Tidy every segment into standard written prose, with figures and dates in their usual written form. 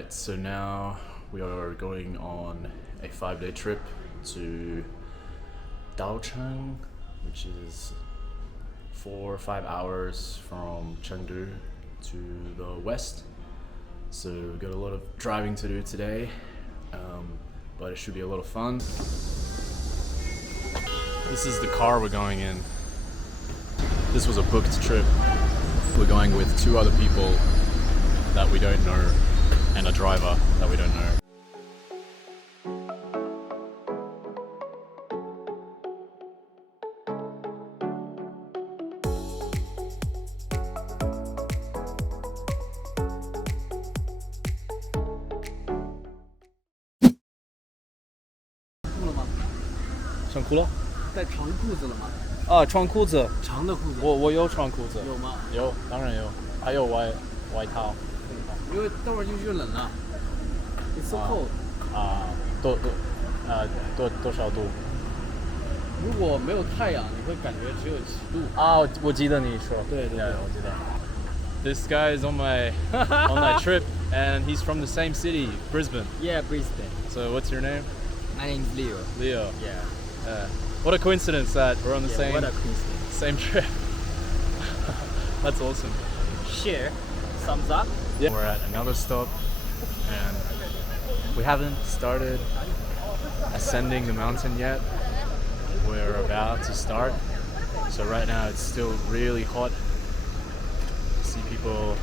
Alright, so now we are going on a 5-day trip to Daocheng, which is 4 or 5 hours from Chengdu to the west. So we've got a lot of driving to do today, but it should be a lot of fun. This is the car we're going in. This was a booked trip. We're going with 2 other people that we don't know and a driver that we don't know.穿裤了？带长裤子了吗？啊，穿裤子。长的裤子。我有穿裤子。有吗？有，当然有。还有外套。因为待会儿进去就冷了。It's so cold。多少度？如果没有太阳，你会感觉只有7度。啊，我记得你说。对，我记得。This guy is on my trip, and he's from the same city, Brisbane. Yeah, Brisbane. So what's your name? My name's Leo. Leo. Yeah. What a coincidence that we're on the same trip. That's awesome. Share. Thumbs up. Yeah. We're at another stop, and we haven't started ascending the mountain yet. We're about to start. So right now it's still really hot. I see people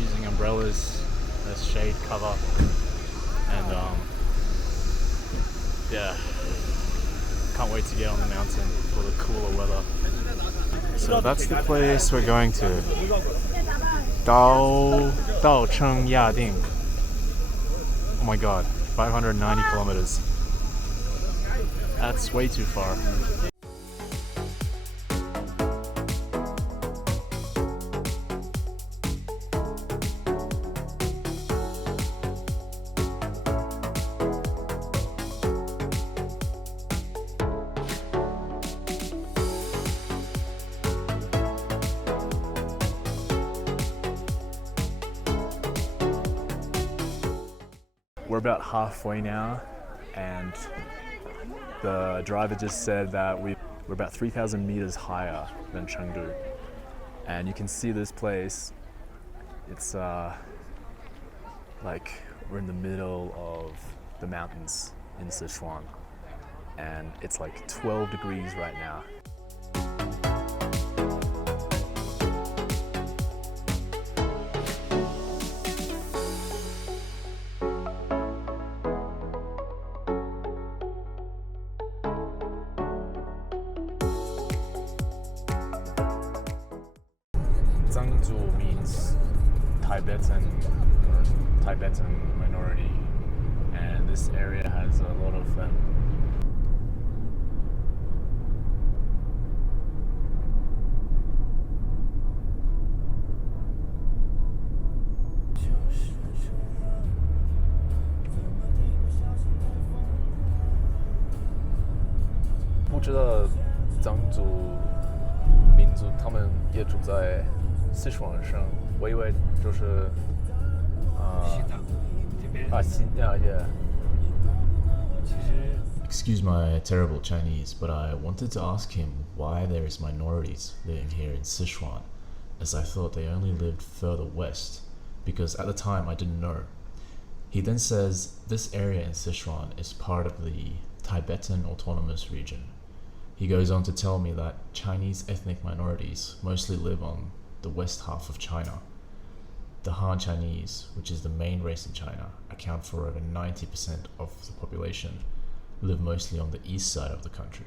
using umbrellas as shade cover, and yeah, can't wait to get on the mountain for the cooler weather. So that's the place we're going to. Daocheng Yading. Oh my god, 590 kilometers. That's way too far. We're about halfway now, and the driver just said that we're about 3,000 meters higher than Chengdu. And you can see this place. It's like we're in the middle of the mountains in Sichuan, and it's like 12 degrees right now. Zhangzhou means Tibetan minority, and this area has a lot of them. Excuse my terrible Chinese, but I wanted to ask him why there is minorities living here in Sichuan, as I thought they only lived further west, because at the time I didn't know. He then says this area in Sichuan is part of the Tibetan Autonomous Region. He goes on to tell me that Chinese ethnic minorities mostly live on the west half of China. The Han Chinese, which is the main race in China, account for over 90% of the population, live mostly on the east side of the country.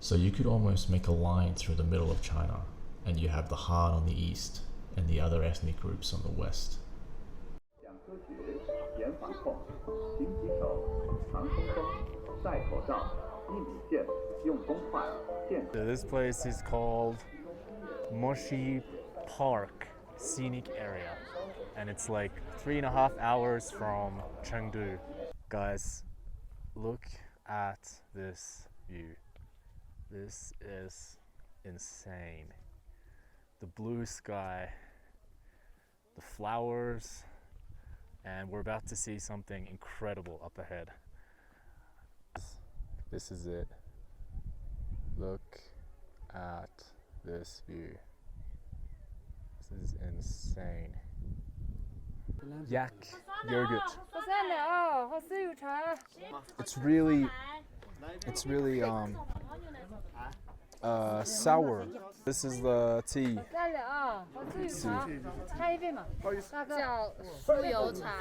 So you could almost make a line through the middle of China, and you have the Han on the east and the other ethnic groups on the west. So this place is called Moshi Park Scenic Area, and it's like 3.5 hours from Chengdu. Guys, look at this view. This is insane. The blue sky, the flowers, and we're about to see something incredible up ahead. This is it. Look at this view. This is insane. Yak yogurt. It's really sour. This is the tea. 酥油茶。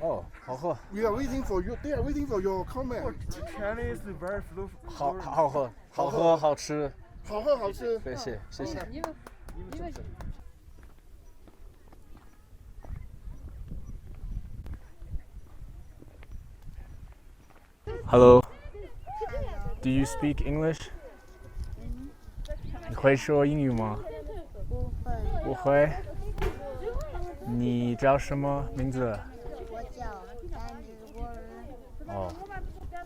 Oh, 好喝。 We are waiting for you. They are waiting for your comment. Chinese very fluid. 好喝，好喝，好吃。好喝好吃。谢谢，谢谢。 Hello. Do you speak English? 你会说英语吗？不会。你叫什么名字？我叫丹尼沃尔，哦，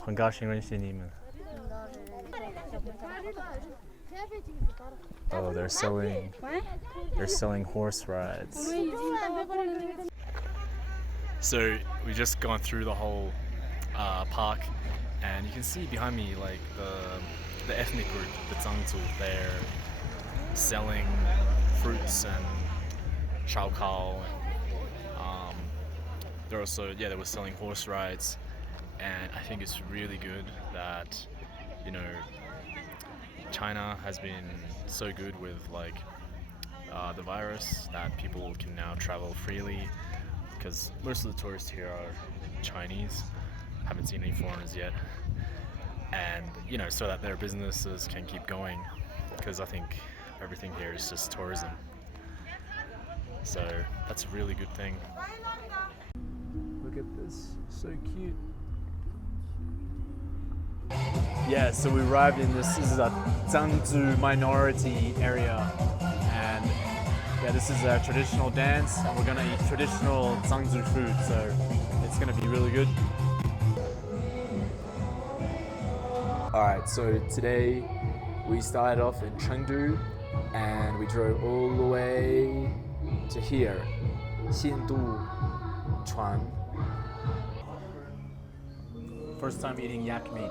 很高兴认识你们。Oh, they're selling horse rides. So we just gone through the whole park, and you can see behind me like the ethnic group, the Zangzu. They're selling fruits and shao kao. They're also they were selling horse rides, and I think it's really good that China has been so good with like the virus that people can now travel freely, because most of the tourists here are Chinese. Haven't seen any foreigners yet, and so that their businesses can keep going, because I think everything here is just tourism, so that's a really good thing. Look at this, so cute. Yeah, so we arrived in this is a Zangzu minority area, and this is a traditional dance, and we're gonna eat traditional Zangzu food, so it's gonna be really good. Alright, so today we started off in Chengdu and we drove all the way to here, Xindu Chuan. First time eating yak meat.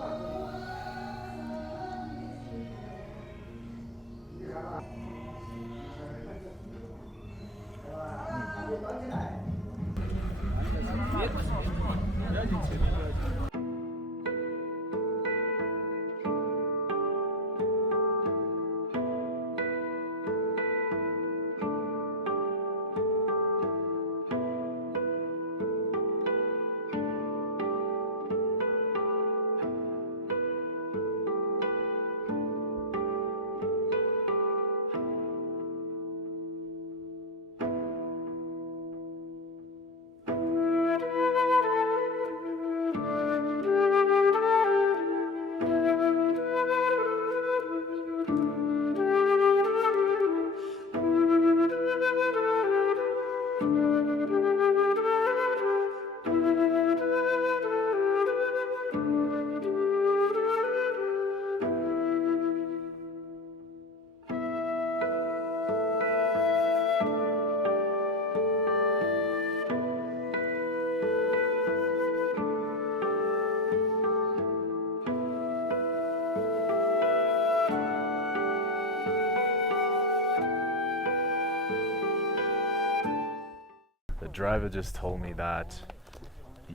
The driver just told me that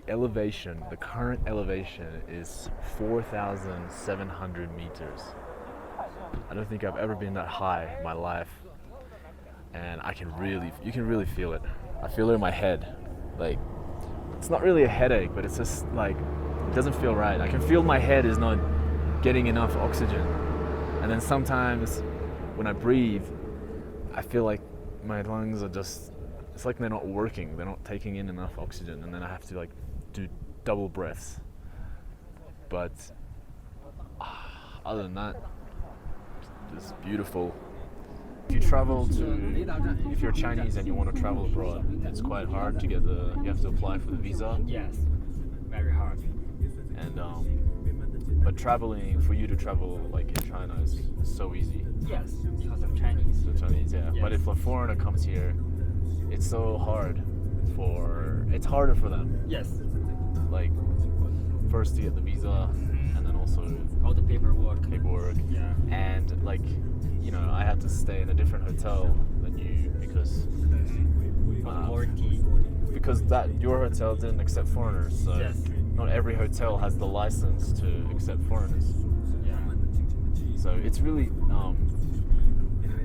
the current elevation is 4,700 meters. I don't think I've ever been that high in my life, and you can really feel it. I feel it in my head. Like, it's not really a headache, but it's just like, it doesn't feel right. I can feel my head is not getting enough oxygen. And then sometimes when I breathe, I feel like my lungs are just, it's like they're not working, they're not taking in enough oxygen, and then I have to like do double breaths. But other than that, it's beautiful. If you're Chinese and you want to travel abroad, it's quite hard to get you have to apply for the visa. Yes, very hard. And but for you to travel like in China is so easy. Yes, because of Chinese. The Chinese, yeah. Yes. But if a foreigner comes here, it's so hard. it's harder for them. Yes. Like first to get the visa, and then also All the paperwork. paperwork. Yeah. And like, you know, I had to stay in a different hotel than you because For the warranty. your hotel didn't accept foreigners. So Yes. not every hotel has the license to accept foreigners. Yeah. So it's really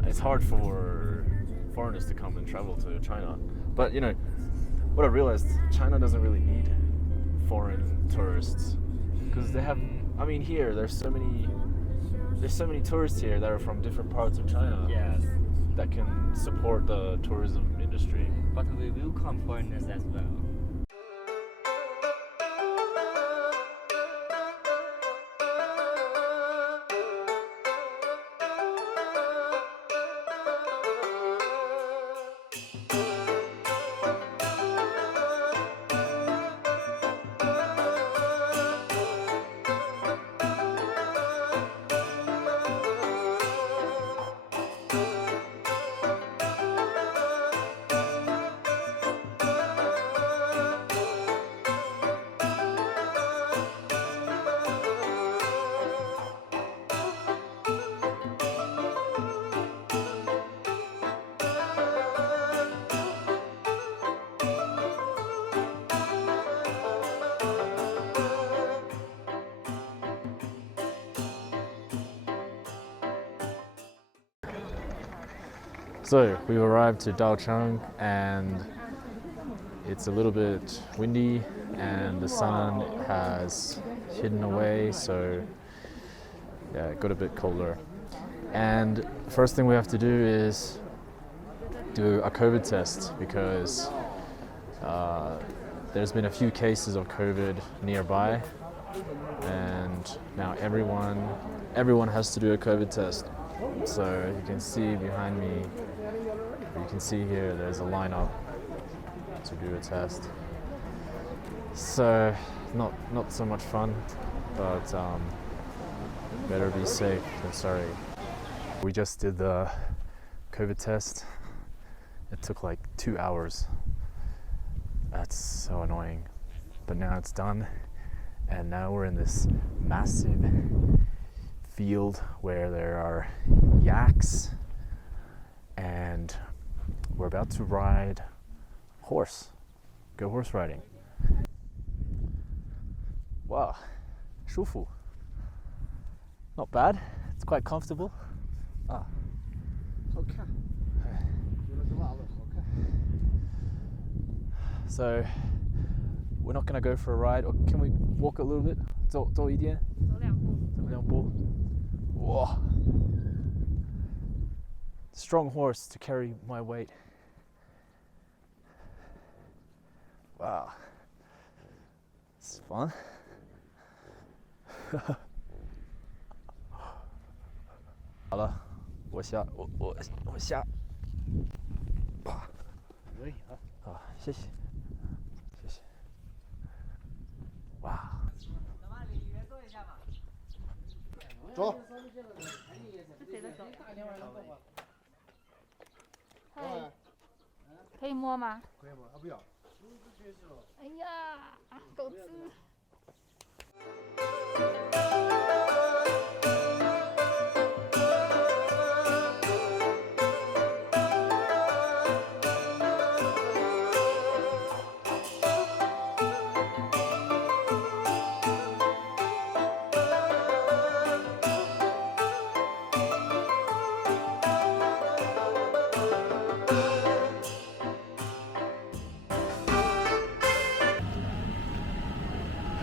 it's hard for foreigners to come and travel to China. But you know, what I realized, China doesn't really need foreign tourists because they have. I mean, here there's so many tourists here that are from different parts of China Yes. that can support the tourism industry. But we welcome foreigners as well. So we've arrived to Daocheng and it's a little bit windy and the sun has hidden away, so yeah, it got a bit colder. And first thing we have to do is do a COVID test because there's been a few cases of COVID nearby, and now everyone has to do a COVID test. So you can see behind me, you can see here there's a lineup to do a test. So not so much fun, but better be safe than sorry. We just did the COVID test. It took like 2 hours. That's so annoying. But now it's done, and now we're in this massive field where there are yaks, and we're about to ride go horse riding. Wow, 舒服. Not bad. It's quite comfortable. 好看，有那个袜子好看。 So we're not gonna go for a ride, or can we walk a little bit? 走一点？走两步。Whoa. Strong horse to carry my weight. Wow. It's fun. 好了，我下。可以啊。好，谢谢。哇。走。嗨，可以摸吗？可以吗？啊，不要。哎呀，狗子。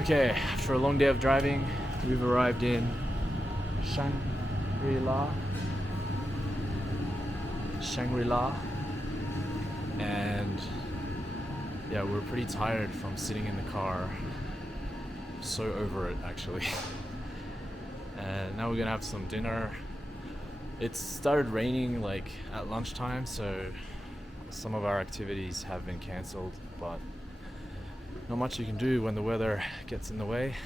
Okay, after a long day of driving, we've arrived in Shangri-La, and yeah, we're pretty tired from sitting in the car. So over it actually. And now we're gonna have some dinner. It started raining like at lunchtime, so some of our activities have been cancelled, but not much you can do when the weather gets in the way.